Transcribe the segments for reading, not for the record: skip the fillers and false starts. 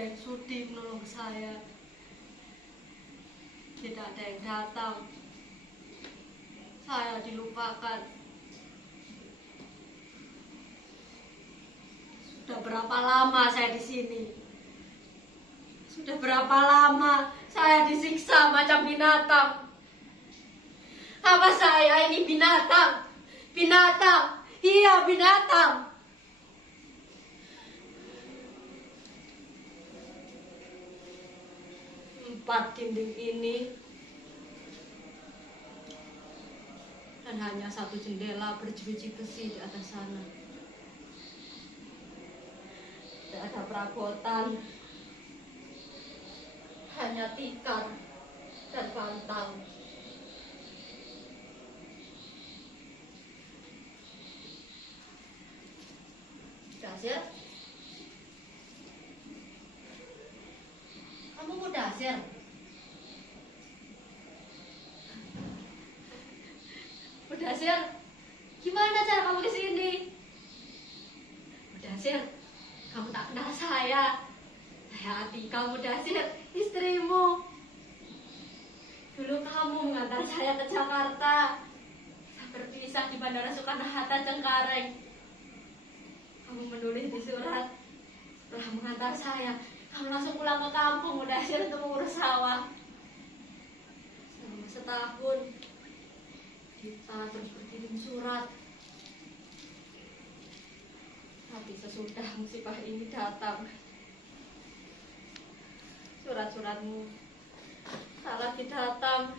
yang sudi menolong saya. Tidak ada yang datang. Saya dilupakan. Sudah berapa lama saya di sini? Sudah berapa lama saya disiksa macam binatang? Apa saya ini binatang? Binatang? Iya, binatang. Empat dinding ini dan hanya satu jendela berjeruji besi di atas sana. Tidak ada perabotan, hanya tikar dan bantal. Dasir? Kamu mau dasir? Mudasir, gimana cara kamu ke sini? Mudasir, kamu tak kenal saya. Saya Atika Mudasir, istrimu. Dulu kamu mengantar saya ke Jakarta. Saya berpisah di Bandara Soekarno-Hatta Cengkareng. Kamu menulis di surat. Setelah mengantar saya, kamu langsung pulang ke kampung Mudasir untuk mengurus sawah. Selama setahun kita terus berkirim surat. Tapi sesudah musibah ini datang, surat-suratmu tak lagi datang.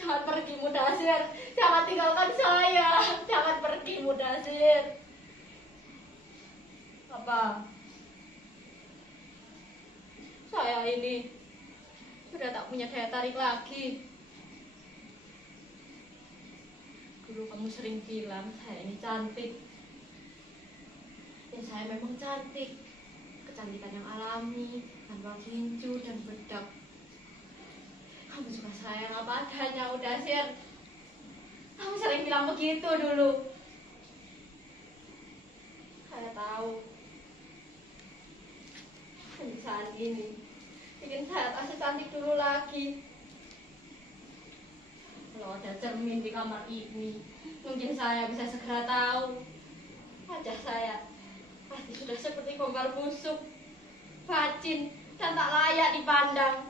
Jangan pergi Mudasir, jangan tinggalkan saya. Jangan pergi Mudasir. Apa? Saya ini sudah tak punya daya tarik lagi. Dulu kamu sering bilang saya ini cantik. Ya saya memang cantik. Kecantikan yang alami, tanpa ginju dan bedak. Kamu suka sayang apa adanya Mudasir. Kamu sering bilang begitu dulu. Saya tahu. Saat ini bikin saya tak secantik dulu lagi. Kalau ada cermin di kamar ini, mungkin saya bisa segera tahu. Wajah saya pasti sudah seperti bongkar busuk, bacin, dan tak layak dipandang.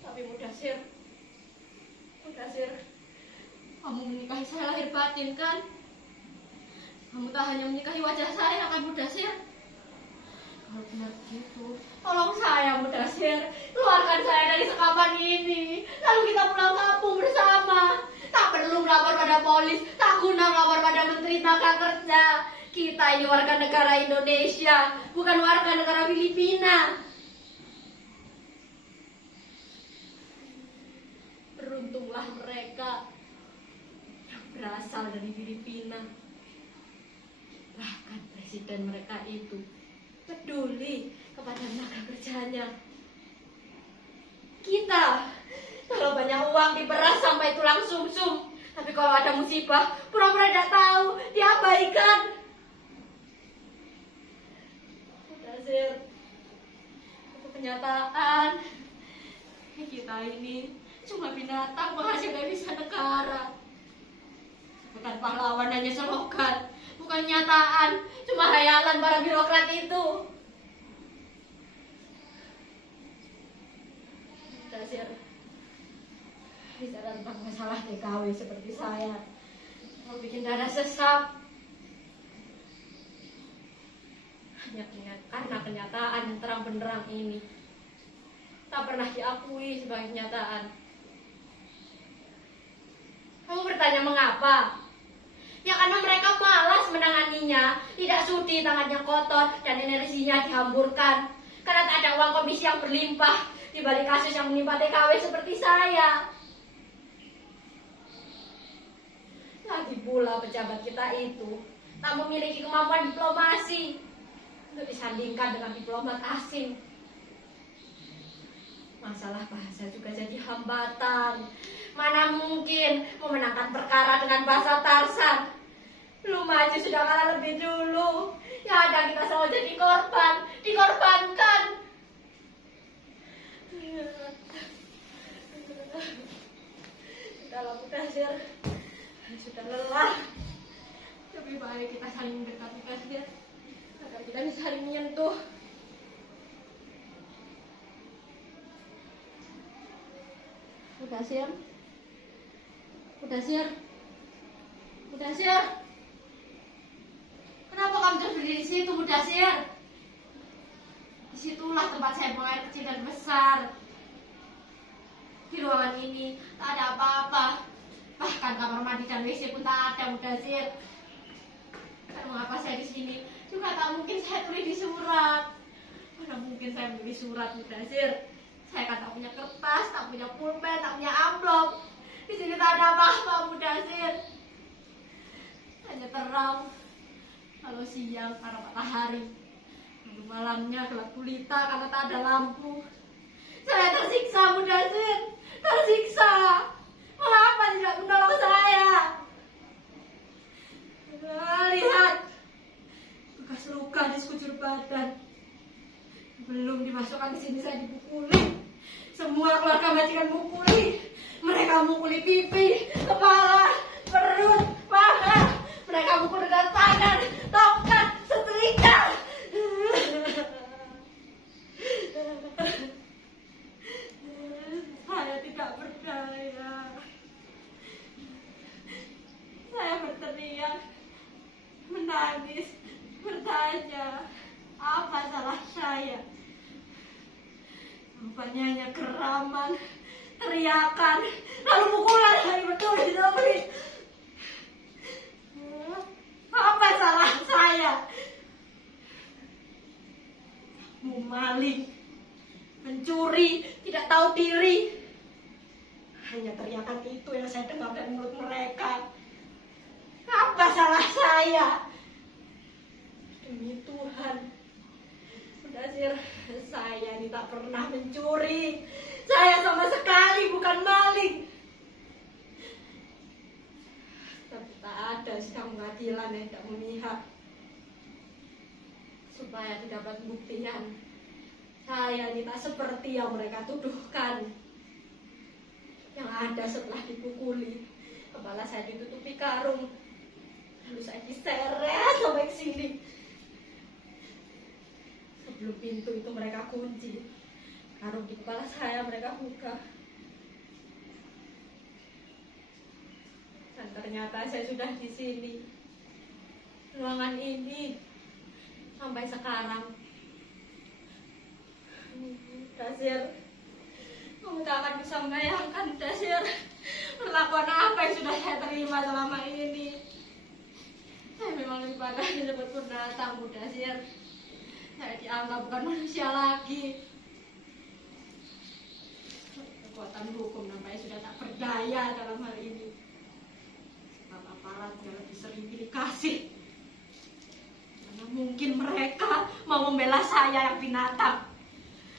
Tapi Mudasir, kamu menikahi saya lahir batin kan? Kamu tak hanya menikahi wajah saya kan Mudasir? Kalau benar begitu, tolong saya Mudasir, keluarkan saya dari sekapan ini. Lalu kita pulang kampung bersama. Tak perlu melapor pada polis, tak guna melapor pada Menteri Tenaga Kerja. Kita ini warga negara Indonesia, bukan warga negara Filipina. Beruntunglah mereka yang berasal dari Filipina. Bahkan presiden mereka itu peduli kepada tenaga kerjanya. Kita kalau banyak uang diperas sampai tulang sumsum, tapi kalau ada musibah pura-pura tidak tahu, diabaikan. Mudasir, itu kenyataan. Kita ini cuma binatang penghasil devisa negara. Bukan pahlawan, hanya slogan, bukan nyataan, cuma hayalan para birokrat itu. Mudasir, bicara tentang masalah TKW seperti saya mau bikin dada sesak. Hanya karena kenyataan yang terang benderang ini tak pernah diakui sebagai kenyataan. Kamu bertanya mengapa? Ya karena mereka malas menanganinya, tidak sudi, tangannya kotor, dan energinya dihamburkan. Karena tak ada uang komisi yang berlimpah di balik kasus yang menimpa TKW seperti saya. Lagi pula pejabat kita itu tak memiliki kemampuan diplomasi untuk disandingkan dengan diplomat asing. Masalah bahasa juga jadi hambatan. Mana mungkin memenangkan perkara dengan bahasa Tarsan. Belum maju sudah kalah lebih dulu. Ya ada kita selalu jadi korban, dikorbankan. Dalam Mudasir, sudah lelah. Lebih baik kita saling mendekati saja agar kita bisa saling menyentuh. Mudasir, Mudasir, Mudasir. Kenapa kamu terus berdiri di situ, Mudasir? Disitulah tempat saya buang air kecil dan besar. Di ruangan ini tak ada apa-apa. Bahkan kamar mandi dan WC pun tak ada, Mudasir. Dan mengapa saya di sini? Juga tak mungkin saya tulis di surat. Mana mungkin saya menulis surat, Mudasir? Saya kan tak punya kertas, tak punya pulpen, tak punya amplop. Di sini tak ada apa-apa, Mudasir. Hanya terang. Kalau siang karena matahari. Lalu malamnya gelap gulita karena tak ada lampu. Saya tersiksa, Mudasir. Tersiksa. Mengapa tidak menolong saya? Lihat. Bekas luka di sekujur badan. Belum dimasukkan ke sini saya dipukuli. Semua keluarga majikan mukuli. Mereka mukuli pipi, kepala, perut, paha. Mereka mukul dengan tangan, tongkat, setrika. Saya tidak berdaya. Saya berteriak, menangis, bertanya, apa salah saya? Jawabannya hanya geraman, teriakan, lalu pukulan saya bertulis-tulis. Apa salah saya? Mau maling, mencuri, tidak tahu diri. Hanya teriakan itu yang saya dengar dari mulut mereka. Apa salah saya? Demi Tuhan, Mudasir, saya ini tak pernah mencuri. Saya sama sekali bukan maling. Tapi tak ada sidang pengadilan yang tidak memihak. Supaya didapat buktian. Saya ini tak seperti yang mereka tuduhkan. Yang ada setelah dipukuli, kepala saya ditutupi karung. Lalu saya diseret sampai ke sini. Sebelum pintu itu mereka kunci, karung di kepala saya mereka buka. Dan ternyata saya sudah di sini, ruangan ini, sampai sekarang. Mudasir, kamu tak akan bisa membayangkan, Mudasir, perlakuan apa yang sudah saya terima selama ini. Saya memang lebih parah disebut pendatang, Mudasir. Saya dianggap bukan manusia lagi. Kekuatan hukum nampaknya sudah tak berdaya dalam hal ini. Sebab aparatnya lebih sering pilih kasih. Mana mungkin mereka mau membela saya yang binatang.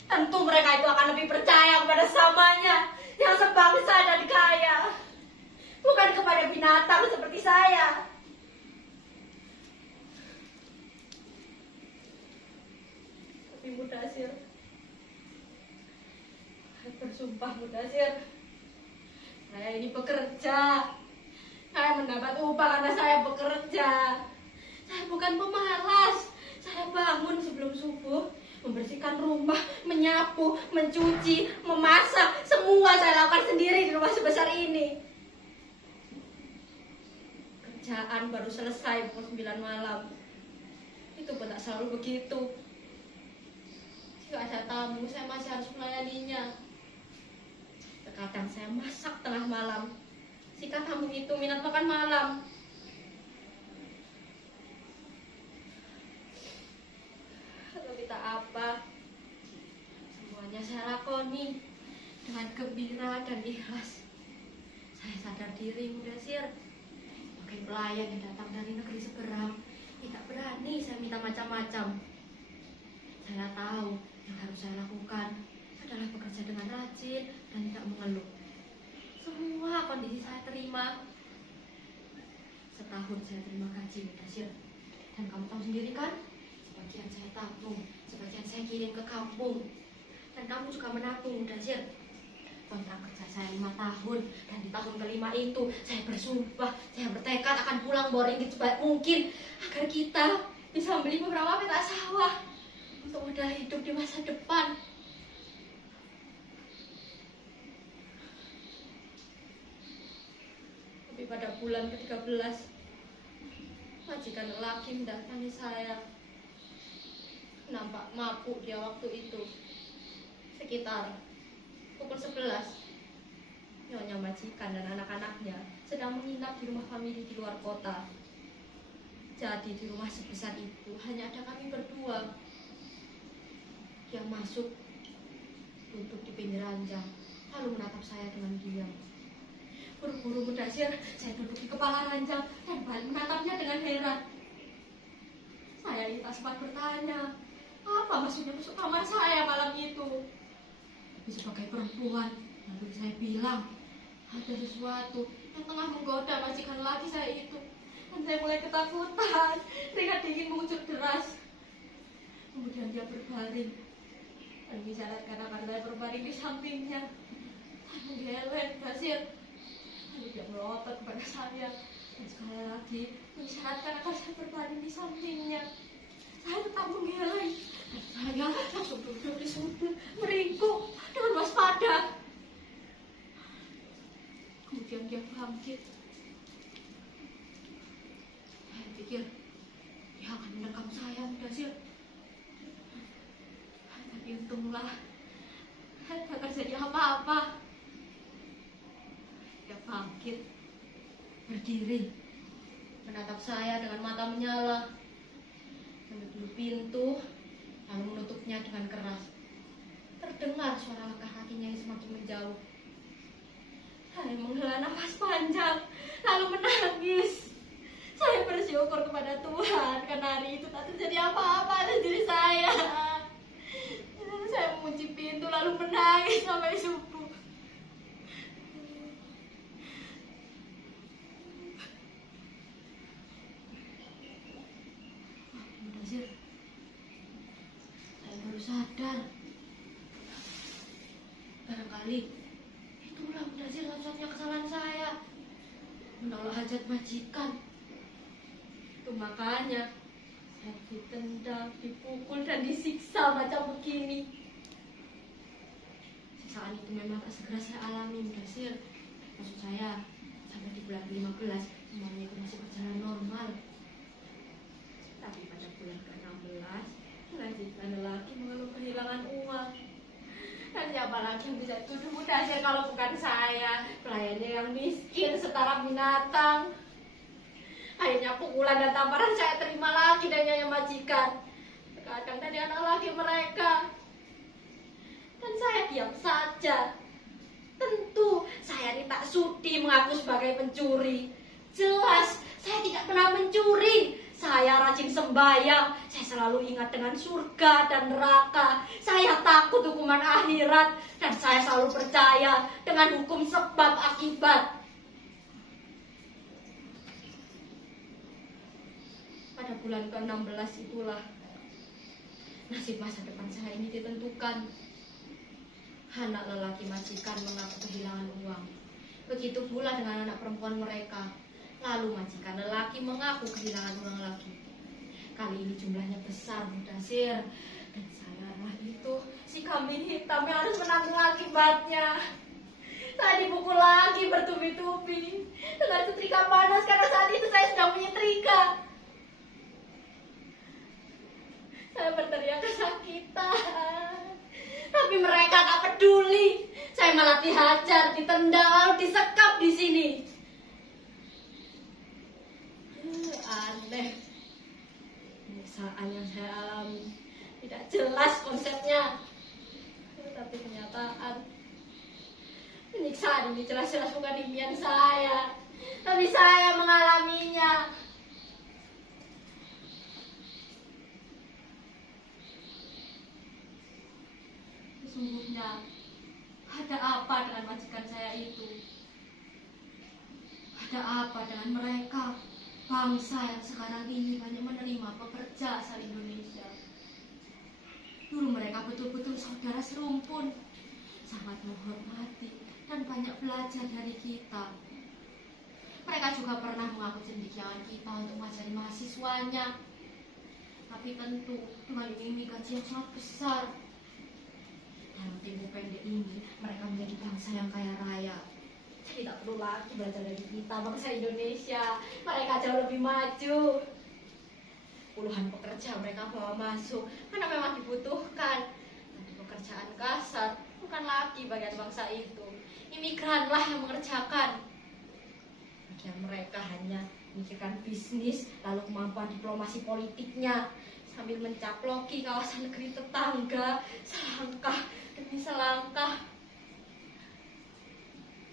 Tentu mereka itu akan lebih percaya kepada samanya yang sebangsa dan kaya. Bukan kepada binatang seperti saya. Tapi Mudasir, saya bersumpah, Mudasir, saya ini bekerja. Saya mendapat upah karena saya bekerja. Saya bukan pemalas. Saya bangun sebelum subuh, membersihkan rumah, menyapu, mencuci, memasak. Semua saya lakukan sendiri di rumah sebesar ini. Kerjaan baru selesai pukul 9 malam. Itu pun tak selalu begitu. Jika ada tamu, saya masih harus melayaninya. Terkadang saya masak tengah malam. Jika tamu itu minat makan malam. Tapi tak apa, semuanya saya lakoni dengan gembira dan ikhlas. Saya sadar diri, Mudasir, sebagai pelayan yang datang dari negeri seberang, tidak berani saya minta macam-macam. Saya tahu yang harus saya lakukan adalah bekerja dengan rajin dan tidak mengeluh. Semua kondisi saya terima. Setahun saya terima gaji, Mudasir. Dan kamu tahu sendiri kan, sebagian saya tabung, sebagian saya kirim ke kampung. Dan kamu juga menabung, Mudasir. Kontrak kerja saya 5 tahun, dan di tahun kelima itu saya bersumpah, saya bertekad akan pulang bawa ringgit sebaik mungkin agar kita bisa membeli beberapa petak sawah untuk modal hidup di masa depan. Tapi pada bulan ke-13, majikan lelaki mendatangi saya. Nampak mabuk dia waktu itu. Sekitar pukul 11, nyonya majikan dan anak-anaknya sedang menginap di rumah famili di luar kota. Jadi di rumah sebesar itu hanya ada kami berdua. Yang masuk duduk di pinggir ranjang, lalu menatap saya dengan diam. Buru-buru Mudasir, saya duduk di kepala ranjang dan balik menatapnya dengan heran. Saya lintas sempat bertanya, apa maksudnya masuk kamar saya malam itu? Tapi sebagai perempuan, lalu saya bilang, ada sesuatu yang tengah menggoda majikan laki saya itu. Dan saya mulai ketakutan, keringat dingin mengucur deras. Kemudian dia berbaring, dan mengisyaratkan akan saya berbaring di sampingnya. Saya menggeleng, Mudasir. Lalu dia melotot kepada saya, dan sekali lagi mengisyaratkan akan saya berbaring di sampingnya. Saya tetap menggeleng, dan saya langsung duduk di sudut, meringkuk dengan waspada. Kemudian dia bangkit. Saya pikir dia akan menerkam saya, Mudasir. Tapi untunglah tidak terjadi apa-apa. Dia bangkit, berdiri, menatap saya dengan mata menyala, menutup pintu, lalu menutupnya dengan keras. Terdengar suara langkah kakinya yang semakin menjauh. Saya menghela nafas panjang, lalu menangis. Saya bersyukur kepada Tuhan karena hari itu tak terjadi apa-apa pada diri saya. Saya mengunci pintu lalu menangis sampai subuh. Mudasir, saya baru sadar. Barangkali itulah, Mudasir, satu-satunya kesalahan saya, menolak hajat majikan. Itu makanya saya ditendang, dipukul, dan disiksa macam begini. Siksaan itu memang tak segera saya alami, Mudasir. Maksud saya, sampai di bulan ke-15 semuanya itu masih berjalan normal. Tapi pada bulan ke-16, majikan lelaki mengeluh kehilangan uang. Dan siapa lagi yang bisa tuduh Mudasir kalau bukan saya, pelayannya yang miskin setara binatang. Akhirnya pukulan dan tamparan saya terima lagi dari nyonya majikan. Terkadang dari anak laki mereka. Dan saya diam saja. Tentu saya tidak sudi mengaku sebagai pencuri. Jelas saya tidak pernah mencuri. Saya rajin sembahyang. Saya selalu ingat dengan surga dan neraka. Saya takut hukuman akhirat. Dan saya selalu percaya dengan hukum sebab akibat. Pada bulan ke-16 itulah nasib masa depan saya ini ditentukan. Anak lelaki majikan mengaku kehilangan uang. Begitu pula dengan anak perempuan mereka. Lalu majikan lelaki mengaku kehilangan uang lagi. Kali ini jumlahnya besar, Mudasir. Dan saya itu si kambing hitam yang harus menanggung akibatnya. Saya dipukul lagi bertubi-tubi dengan setrika panas karena saat itu saya sedang menyetrika. Saya berteriak kesakitan, tapi mereka tak peduli. Saya malah dihajar, ditendang, disekap di sini. Aneh, penyiksaan yang saya alami tidak jelas konsepnya, tapi kenyataan penyiksaan ini jelas-jelas bukan impian saya, tapi saya mengalaminya. Sesungguhnya ada apa dengan majikan saya itu? Ada apa dengan mereka? bangsa yang sekarang ini banyak menerima pekerja asal Indonesia. Dulu mereka betul-betul saudara serumpun, sangat menghormati dan banyak belajar dari kita. Mereka juga pernah mengaku cendekiawan kita untuk mengajari mahasiswanya. Tapi tentu dengan iming-iming gaji yang sangat besar. Dalam tempo pendek ini, mereka menjadi bangsa yang kaya raya. Jadi tak perlu lagi belajar dari kita, bangsa Indonesia. Mereka jauh lebih maju. Puluhan pekerja mereka bawa masuk karena memang dibutuhkan. Tapi pekerjaan kasar bukan lagi bagian bangsa itu. Imigranlah yang mengerjakan. Bagian mereka hanya memikirkan bisnis, lalu kemampuan diplomasi politiknya, sambil mencaploki kawasan negeri tetangga selangkah demi selangkah.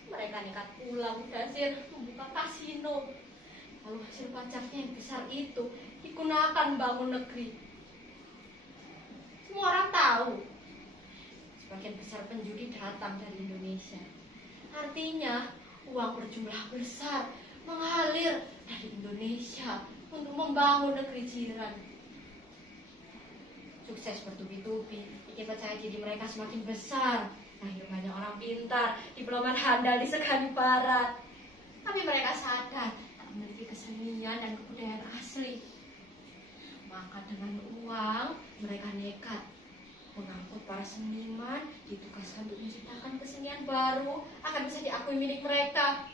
Mereka nekat pulang Mudasir, membuka kasino. Lalu hasil pajaknya yang besar itu digunakan bangun negeri. Semua orang tahu sebagian besar penjudi datang dari Indonesia. Artinya uang berjumlah besar mengalir dari Indonesia untuk membangun negeri jiran. Sukses bertubi-tubi, bikin percaya diri mereka semakin besar. Lahir banyak orang pintar, diplomat handal di segani barat. Tapi mereka sadar tak memiliki kesenian dan kebudayaan asli. Maka dengan uang mereka nekat mengangkut para seniman, ditugaskan untuk menciptakan kesenian baru akan bisa diakui milik mereka.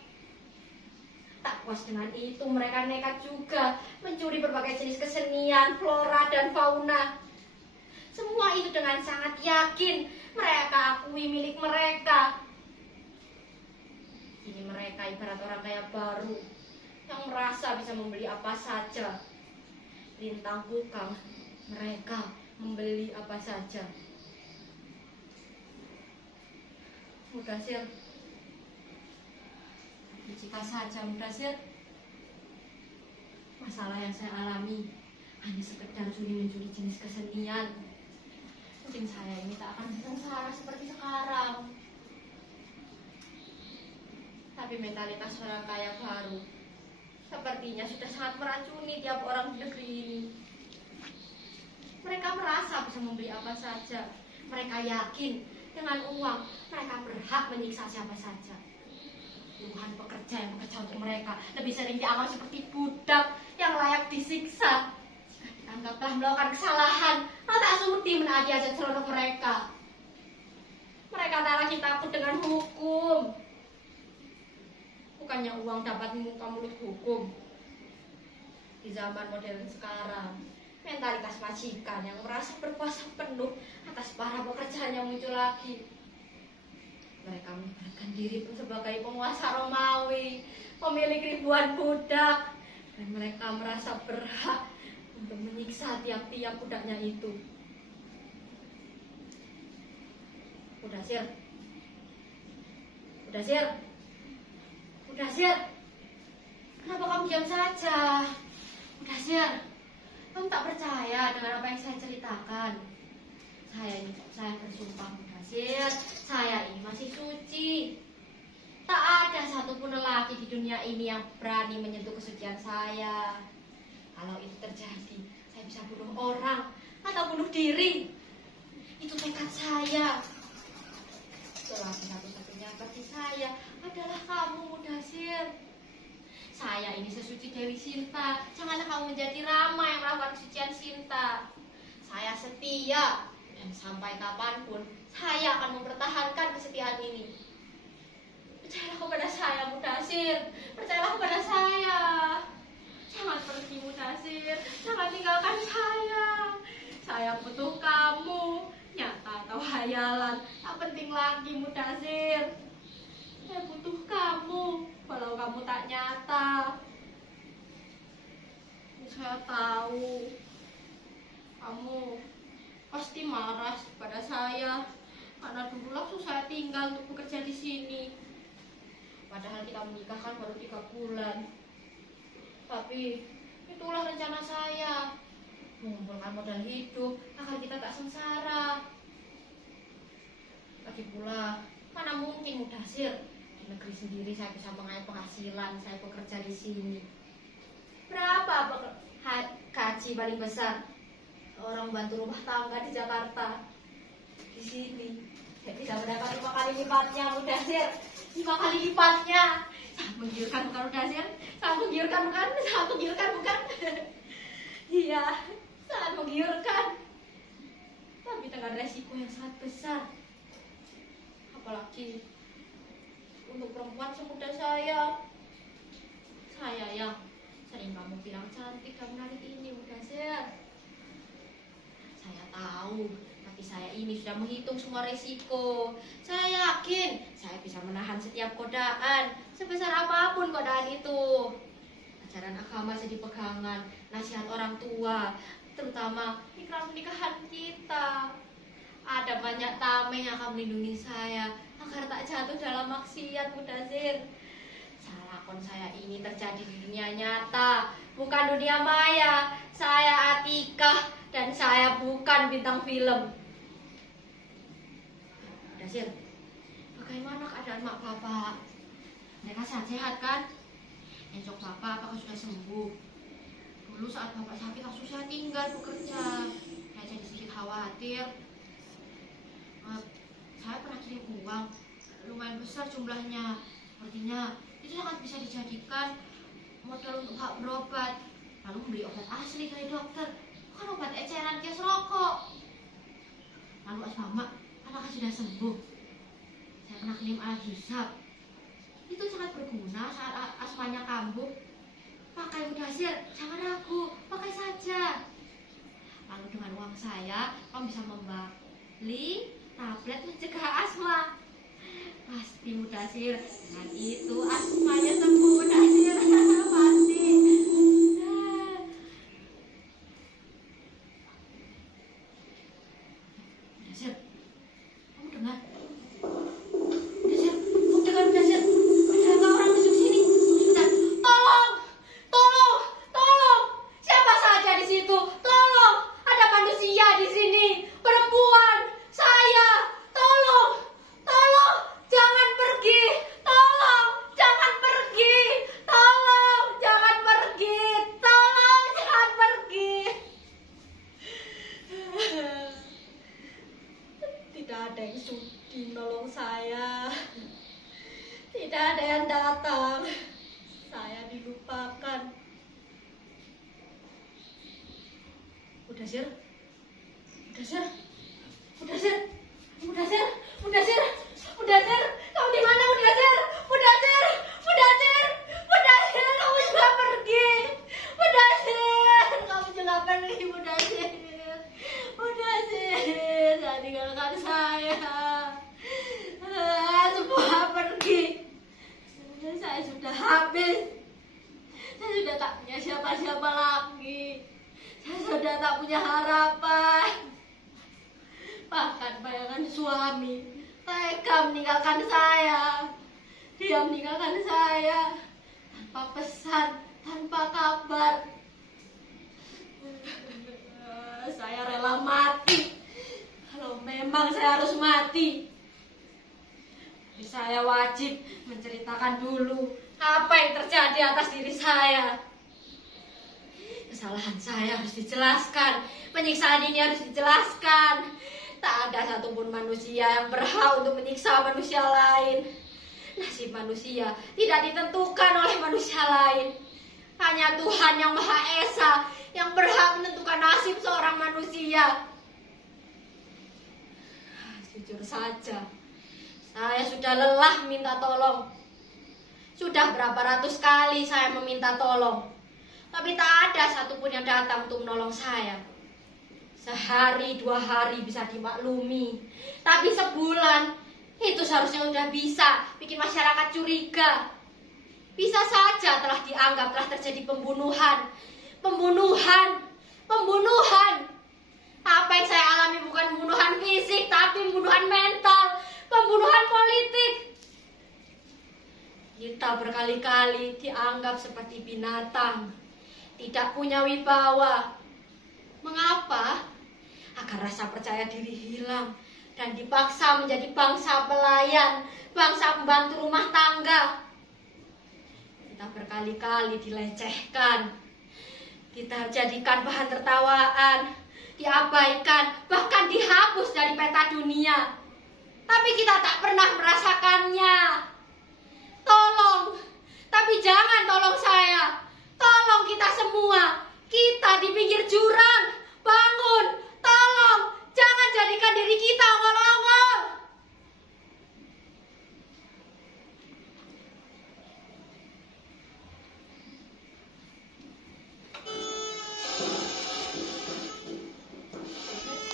Tak puas dengan itu, mereka nekat juga mencuri berbagai jenis kesenian, flora dan fauna. Semua itu dengan sangat yakin mereka akui milik mereka. Kini mereka ibarat orang kaya baru yang merasa bisa membeli apa saja. Lintang kukang, mereka membeli apa saja. Mudasir, jika saja Mudasir, masalah yang saya alami hanya sekedar curi-mencuri jenis kesenian, mungkin saya ini tak akan sengsara seperti sekarang. Tapi mentalitas orang kaya baru sepertinya sudah sangat meracuni tiap orang di negeri ini. Mereka merasa bisa membeli apa saja. Mereka yakin dengan uang mereka berhak menyiksa siapa saja. Puluhan pekerja yang bekerja untuk mereka lebih sering dianggap seperti budak yang layak disiksa. Jika dianggap telah melakukan kesalahan, lalu tak sudi menaati aja seluruh mereka. Mereka tak lagi takut dengan hukum. Bukannya uang dapat membuka mulut hukum. Di zaman modern sekarang, mentalitas majikan yang merasa berkuasa penuh atas para pekerjaannya muncul lagi. Mereka menempatkan diri sebagai penguasa Romawi, pemilik ribuan budak, dan mereka merasa berhak untuk menyiksa tiap-tiap budaknya itu. Mudasir, Mudasir, Mudasir, kenapa kamu diam saja? Mudasir, kamu tak percaya dengan apa yang saya ceritakan? Saya bersumpah Mudasir, saya ini masih suci. Tak ada satupun lelaki di dunia ini yang berani menyentuh kesucian saya. Kalau itu terjadi, saya bisa bunuh orang atau bunuh diri. Itu tekad saya. Lelaki satu-satunya bagi saya adalah kamu, Mudasir. Saya ini sesuci Dewi Sinta. Janganlah kamu menjadi Rama yang melakukan kesucian Sinta. Saya setia, dan sampai kapanpun saya akan mempertahankan kesetiaan ini. Percayalah kepada saya, Mudasir. Percayalah kepada saya. Jangan pergi, Mudasir. Jangan tinggalkan saya. Saya butuh kamu. Nyata atau hayalan, tak penting lagi, Mudasir. Saya butuh kamu. Walau kamu tak nyata. Saya tahu kamu pasti marah pada saya karena dulu langsung saya tinggal untuk bekerja di sini. Padahal kita menikah kan baru 3 bulan. Tapi itulah rencana saya, mengumpulkan modal hidup agar kita tak sengsara. Lagi pula, mana mungkin Mudasir di negeri sendiri saya bisa mengaih penghasilan, saya bekerja di sini. Berapa gaji paling besar orang bantu rumah tangga di Jakarta? Di sini saya bisa mendapat 5 kali lipatnya, Mudasir. 5 kali lipatnya. Sangat menggiurkan bukan, Mudasir? Sangat menggiurkan bukan? Sangat menggiurkan bukan? Iya, sangat menggiurkan. Tapi dengan resiko yang sangat besar. Apalagi untuk perempuan semuda saya yang sering kamu bilang cantik dan menarik ini, Mudasir. Saya tahu, tapi saya ini sudah menghitung semua resiko. Saya yakin saya bisa menahan setiap godaan, sebesar apapun godaan itu. Ajaran agama jadi pegangan, nasihat orang tua, terutama ikrar pernikahan kita. Ada banyak tameng yang akan melindungi saya agar tak jatuh dalam maksiat, Mudasir. Lakon saya ini terjadi di dunia nyata, bukan dunia maya. Saya Atikah dan saya bukan bintang film. Mudasir, bagaimana keadaan mak bapak? Mereka sehat-sehat kan? Encok bapak apakah sudah sembuh? Dulu saat bapak sakit langsung saya tinggal bekerja. Saya jadi sedikit khawatir. Saya pernah kirim uang, lumayan besar jumlahnya. Sepertinya itu sangat bisa dijadikan modal untuk hak berobat, lalu membeli obat asli dari dokter, bukan obat eceran kios rokok. Lalu asmama, apakah sudah sembuh? Saya pernah kirim alat hisap, itu sangat berguna saat asmanya kambuh. Pakai, Mudasir, jangan ragu, pakai saja. Lalu dengan uang saya, kamu bisa membeli tablet mencegah asma. Pasti, Mudasir, dengan itu asmanya sembuh, Mudasir. Pasti. Mudasir, kamu dengar? Mudasir, kamu dengar, Mudasir? Ada orang masuk sini. Sebentar. Tolong. Siapa saja di situ? Tolong. Ada manusia di sini. Perempuan. Saya. Tolong. Jangan pergi. Tolong, jangan pergi. Tidak ada yang sudi menolong saya. Tidak ada yang datang. Saya dilupakan. Mudasir, kamu di mana, Mudasir? Mudasir, kamu juga pergi. Mudasir, jangan tinggalkan saya. Semua pergi. Saya sudah habis. Saya sudah tak punya siapa-siapa lagi. Saya sudah tak punya harapan. Bahkan bayangan suami tega meninggalkan saya. Dia meninggalkan saya tanpa pesan, tanpa kabar. Saya rela mati. Kalau memang saya harus mati, tapi saya wajib menceritakan dulu apa yang terjadi atas diri saya. Kesalahan saya harus dijelaskan, penyiksaan ini harus dijelaskan. Tak ada satupun manusia yang berhak untuk menyiksa manusia lain. Nasib manusia tidak ditentukan oleh manusia lain. Hanya Tuhan yang Maha Esa yang berhak menentukan nasib seorang manusia. Jujur saja, saya sudah lelah minta tolong. Sudah berapa ratus kali saya meminta tolong, tapi tak ada satupun yang datang untuk menolong saya. Sehari 2 hari bisa dimaklumi, tapi sebulan itu seharusnya sudah bisa bikin masyarakat curiga. Bisa saja telah dianggap telah terjadi pembunuhan. Apa yang saya alami bukan pembunuhan fisik, tapi pembunuhan mental, pembunuhan politik. Kita berkali-kali dianggap seperti binatang, tidak punya wibawa. Mengapa? Agar rasa percaya diri hilang dan dipaksa menjadi bangsa pelayan, bangsa pembantu rumah tangga. Kita berkali-kali dilecehkan, Kita jadikan bahan tertawaan, diabaikan, bahkan dihapus dari peta dunia. Tapi kita tak pernah merasakannya. Tolong, tapi jangan tolong saya. Tolong kita semua. Kita di pinggir jurang. Bangun, tolong. Jangan jadikan diri kita ongol-ongol.